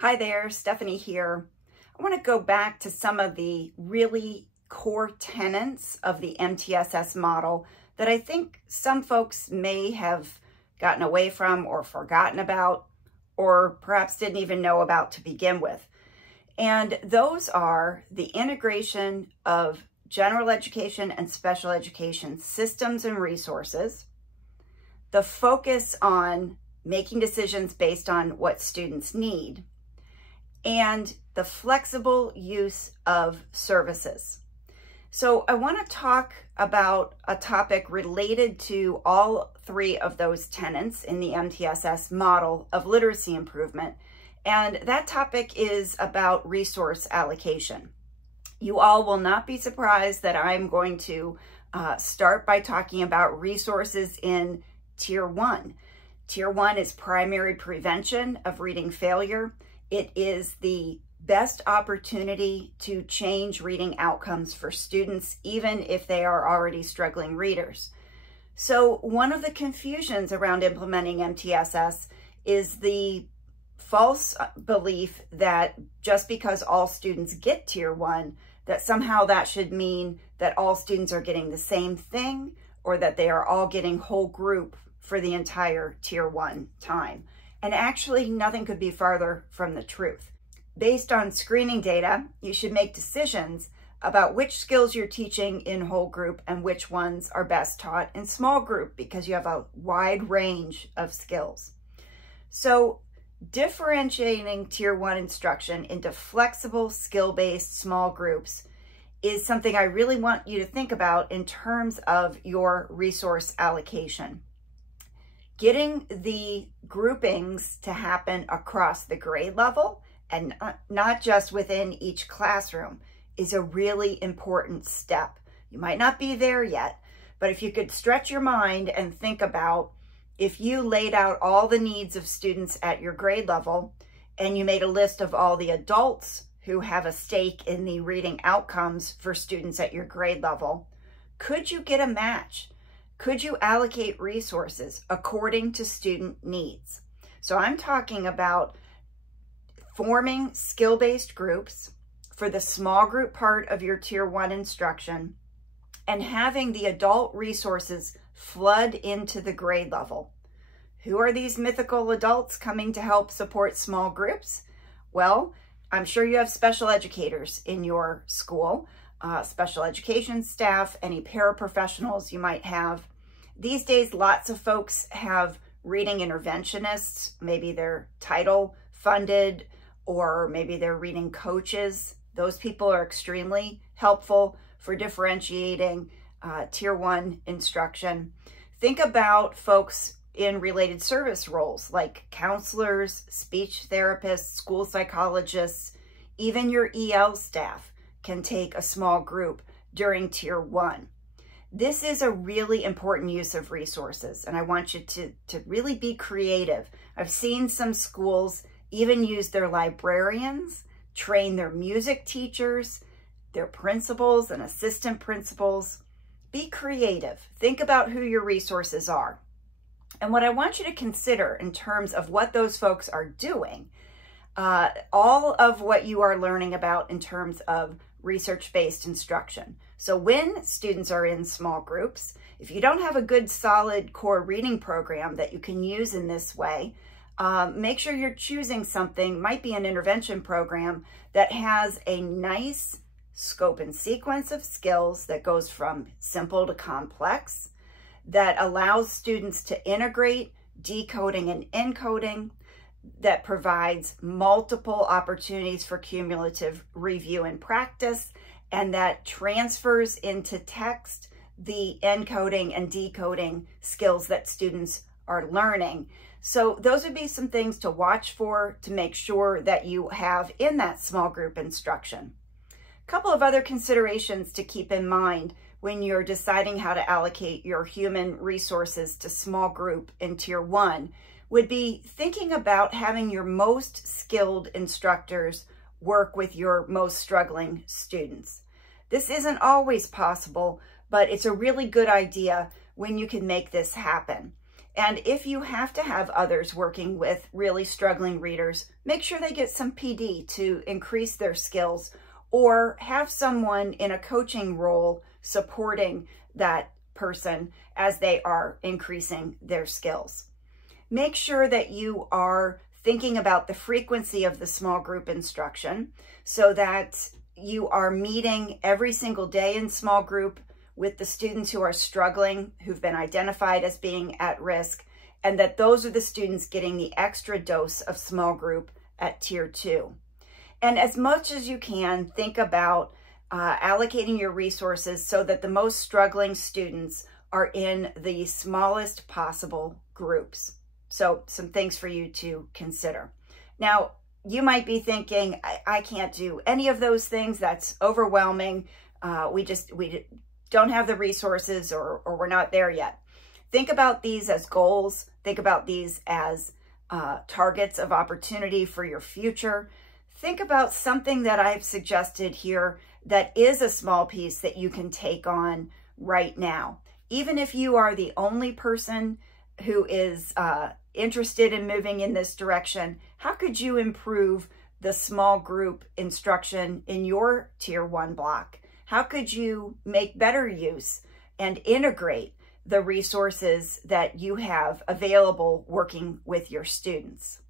Hi there, Stephanie here. I want to go back to some of the really core tenets of the MTSS model that I think some folks may have gotten away from or forgotten about, or perhaps didn't even know about to begin with. And those are the integration of general education and special education systems and resources, the focus on making decisions based on what students need, and the flexible use of services. So I want to talk about a topic related to all three of those tenets in the MTSS model of literacy improvement. And that topic is about resource allocation. You all will not be surprised that I'm going to start by talking about resources in Tier 1. Tier 1 is primary prevention of reading failure. It is the best opportunity to change reading outcomes for students, even if they are already struggling readers. So one of the confusions around implementing MTSS is the false belief that just because all students get Tier 1, that somehow that should mean that all students are getting the same thing, or that they are all getting whole group for the entire Tier 1 time. And actually, nothing could be farther from the truth. Based on screening data, you should make decisions about which skills you're teaching in whole group and which ones are best taught in small group, because you have a wide range of skills. So differentiating Tier 1 instruction into flexible, skill-based small groups is something I really want you to think about in terms of your resource allocation. Getting the groupings to happen across the grade level and not just within each classroom is a really important step. You might not be there yet, but if you could stretch your mind and think about if you laid out all the needs of students at your grade level and you made a list of all the adults who have a stake in the reading outcomes for students at your grade level, could you get a match? Could you allocate resources according to student needs? So I'm talking about forming skill-based groups for the small group part of your Tier 1 instruction and having the adult resources flood into the grade level. Who are these mythical adults coming to help support small groups? Well, I'm sure you have special educators in your school, special education staff, any paraprofessionals you might have. These days, lots of folks have reading interventionists. Maybe they're title funded, or maybe they're reading coaches. Those people are extremely helpful for differentiating Tier 1 instruction. Think about folks in related service roles like counselors, speech therapists, school psychologists. Even your EL staff can take a small group during Tier 1. This is a really important use of resources, and I want you to really be creative. I've seen some schools even use their librarians, train their music teachers, their principals and assistant principals. Be creative. Think about who your resources are. And what I want you to consider in terms of what those folks are doing, all of what you are learning about in terms of research-based instruction. So when students are in small groups, if you don't have a good solid core reading program that you can use in this way, make sure you're choosing something, might be an intervention program that has a nice scope and sequence of skills that goes from simple to complex, that allows students to integrate decoding and encoding, that provides multiple opportunities for cumulative review and practice, and that transfers into text the encoding and decoding skills that students are learning. So those would be some things to watch for to make sure that you have in that small group instruction. A couple of other considerations to keep in mind when you're deciding how to allocate your human resources to small group in Tier 1 would be thinking about having your most skilled instructors work with your most struggling students. This isn't always possible, but it's a really good idea when you can make this happen. And if you have to have others working with really struggling readers, make sure they get some PD to increase their skills, or have someone in a coaching role supporting that person as they are increasing their skills. Make sure that you are thinking about the frequency of the small group instruction so that you are meeting every single day in small group with the students who are struggling, who've been identified as being at risk, and that those are the students getting the extra dose of small group at Tier 2. And as much as you can, think about allocating your resources so that the most struggling students are in the smallest possible groups. So some things for you to consider. Now, you might be thinking, I can't do any of those things. That's overwhelming. We don't have the resources, or we're not there yet. Think about these as goals. Think about these as targets of opportunity for your future. Think about something that I've suggested here that is a small piece that you can take on right now. Even if you are the only person who is interested in moving in this direction, how could you improve the small group instruction in your Tier 1 block? How could you make better use and integrate the resources that you have available working with your students?